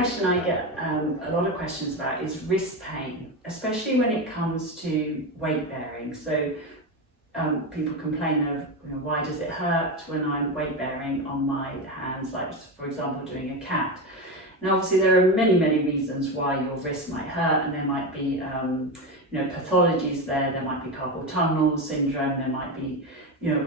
question I get a lot of questions about is wrist pain, especially when it comes to weight bearing. So people complain of, why does it hurt when I'm weight bearing on my hands, like for example doing a cat. Now obviously there are many reasons why your wrist might hurt, and there might be pathologies there might be carpal tunnel syndrome, there might be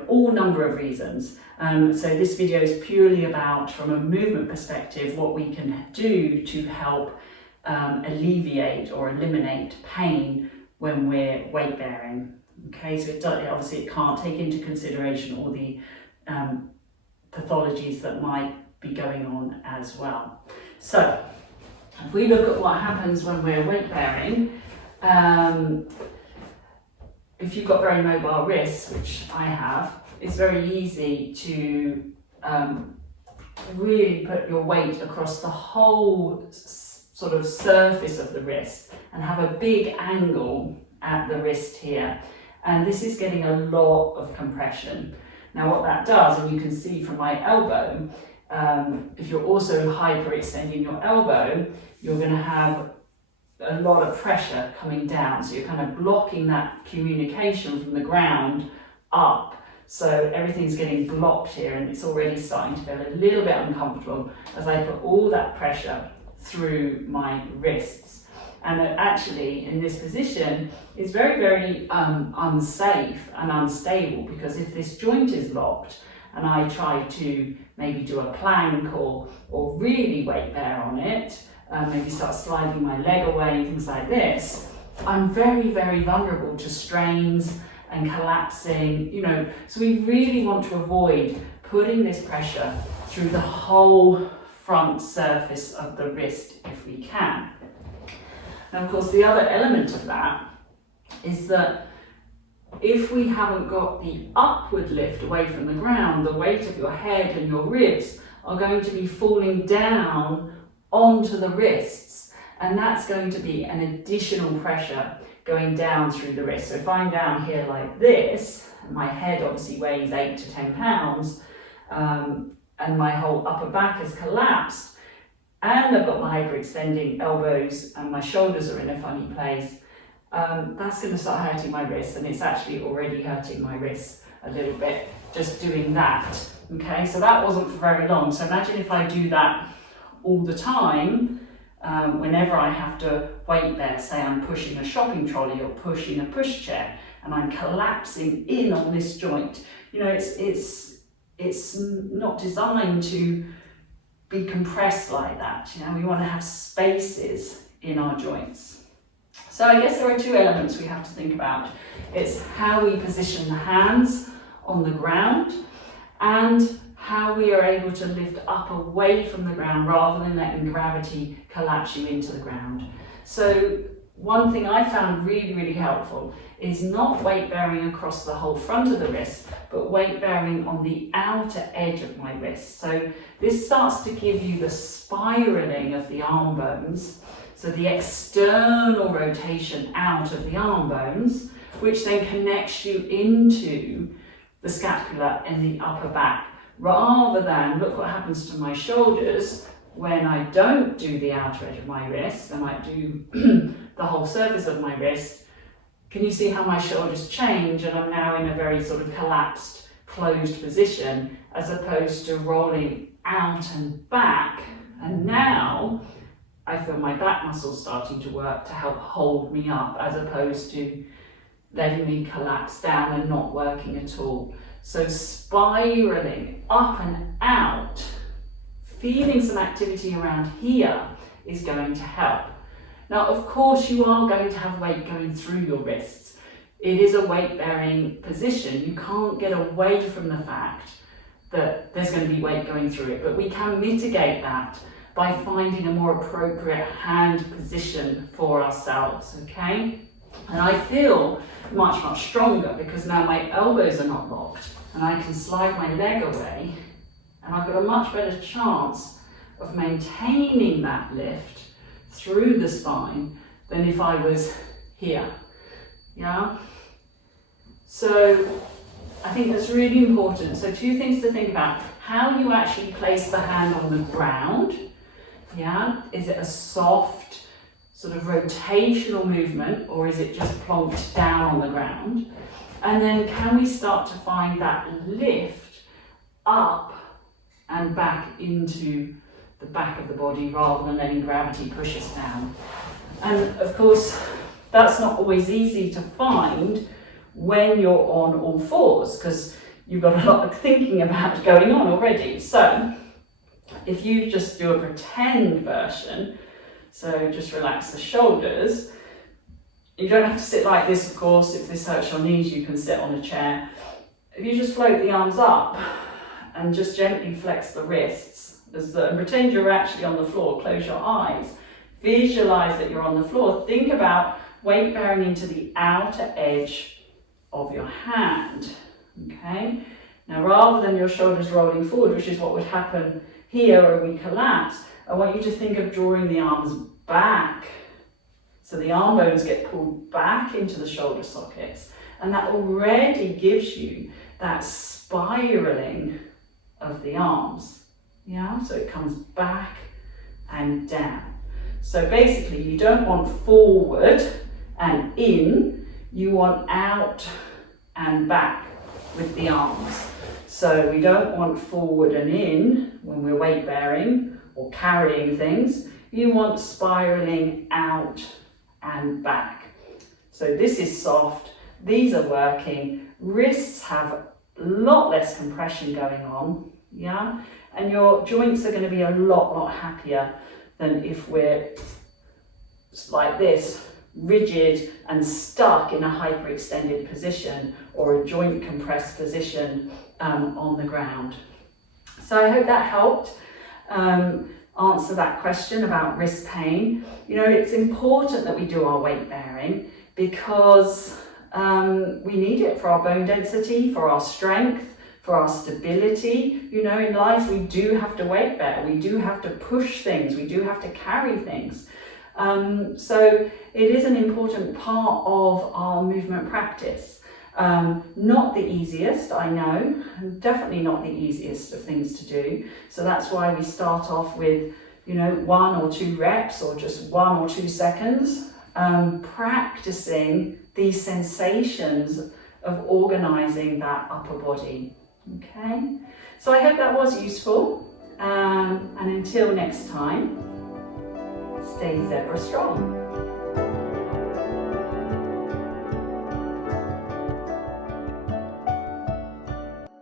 all number of reasons. So this video is purely about, from a movement perspective, what we can do to help alleviate or eliminate pain when we're weight bearing. Okay, so obviously it can't take into consideration all the pathologies that might be going on as well. So if we look at what happens when we're weight bearing, if you've got very mobile wrists, which I have, it's very easy to really put your weight across the whole sort of surface of the wrist and have a big angle at the wrist here. And this is getting a lot of compression. Now what that does, and you can see from my elbow, if you're also hyperextending your elbow, you're going to have a lot of pressure coming down. So you're kind of blocking that communication from the ground up. So everything's getting blocked here, and it's already starting to feel a little bit uncomfortable as I put all that pressure through my wrists. And actually in this position it's very unsafe and unstable, because if this joint is locked and I try to maybe do a plank or really weight bear on it, maybe start sliding my leg away, things like this, I'm very vulnerable to strains and collapsing, so we really want to avoid putting this pressure through the whole front surface of the wrist if we can. And of course the other element of that is that if we haven't got the upward lift away from the ground, the weight of your head and your ribs are going to be falling down onto the wrists, and that's going to be an additional pressure going down through the wrist. So if I'm down here like this, and my head obviously weighs 8 to 10 pounds, and my whole upper back has collapsed, and I've got my hyperextending elbows and my shoulders are in a funny place, that's going to start hurting my wrists, and it's actually already hurting my wrists a little bit just doing that. Okay, so that wasn't for very long. So imagine if I do that all the time, whenever I have to weight bear, say I'm pushing a shopping trolley or pushing a pushchair, and I'm collapsing in on this joint. It's not designed to be compressed like that. We want to have spaces in our joints. So I guess there are two elements we have to think about. It's how we position the hands on the ground and how we are able to lift up away from the ground rather than letting gravity collapse you into the ground. So one thing I found really helpful is not weight bearing across the whole front of the wrist, but weight bearing on the outer edge of my wrist. So this starts to give you the spiraling of the arm bones, so the external rotation out of the arm bones, which then connects you into the scapula and the upper back, rather than, look what happens to my shoulders when I don't do the outer edge of my wrist, I might do the whole surface of my wrist. Can you see how my shoulders change, and I'm now in a very sort of collapsed, closed position, as opposed to rolling out and back, and now I feel my back muscles starting to work to help hold me up, as opposed to letting me collapse down and not working at all. So spiraling up and out, feeling some activity around here is going to help. Now, of course, you are going to have weight going through your wrists. It is a weight-bearing position. You can't get away from the fact that there's going to be weight going through it, but we can mitigate that by finding a more appropriate hand position for ourselves, okay? And I feel much stronger because now my elbows are not locked and I can slide my leg away, and I've got a much better chance of maintaining that lift through the spine than if I was here, yeah? So I think that's really important. So two things to think about: how you actually place the hand on the ground Yeah, is it a soft sort of rotational movement, or is it just plonked down on the ground? And then can we start to find that lift up and back into the back of the body rather than letting gravity push us down? And of course, that's not always easy to find when you're on all fours, because you've got a lot of thinking about going on already. So if you just do a pretend version, so just relax the shoulders. You don't have to sit like this, of course. If this hurts your knees, you can sit on a chair. If you just float the arms up and just gently flex the wrists, and pretend you're actually on the floor, close your eyes. Visualize that you're on the floor. Think about weight bearing into the outer edge of your hand, okay? Now, rather than your shoulders rolling forward, which is what would happen here when we collapse, I want you to think of drawing the arms back. So the arm bones get pulled back into the shoulder sockets, and that already gives you that spiraling of the arms, yeah? So it comes back and down. So basically, you don't want forward and in, you want out and back with the arms. So we don't want forward and in when we're weight bearing or carrying things. You want spiraling out and back. So this is soft, these are working, wrists have a lot less compression going on, yeah? And your joints are going to be a lot happier than if we're like this, rigid and stuck in a hyperextended position or a joint compressed position on the ground. So I hope that helped answer that question about wrist pain. You know, it's important that we do our weight bearing because we need it for our bone density, for our strength, for our stability. You know, in life we do have to weight bear, we do have to push things, we do have to carry things. So it is an important part of our movement practice. Not the easiest, I know, definitely not the easiest of things to do. So that's why we start off with, you know, 1 or 2 reps or just 1 or 2 seconds, practicing these sensations of organizing that upper body. Okay, so I hope that was useful, and until next time, stay zebra strong.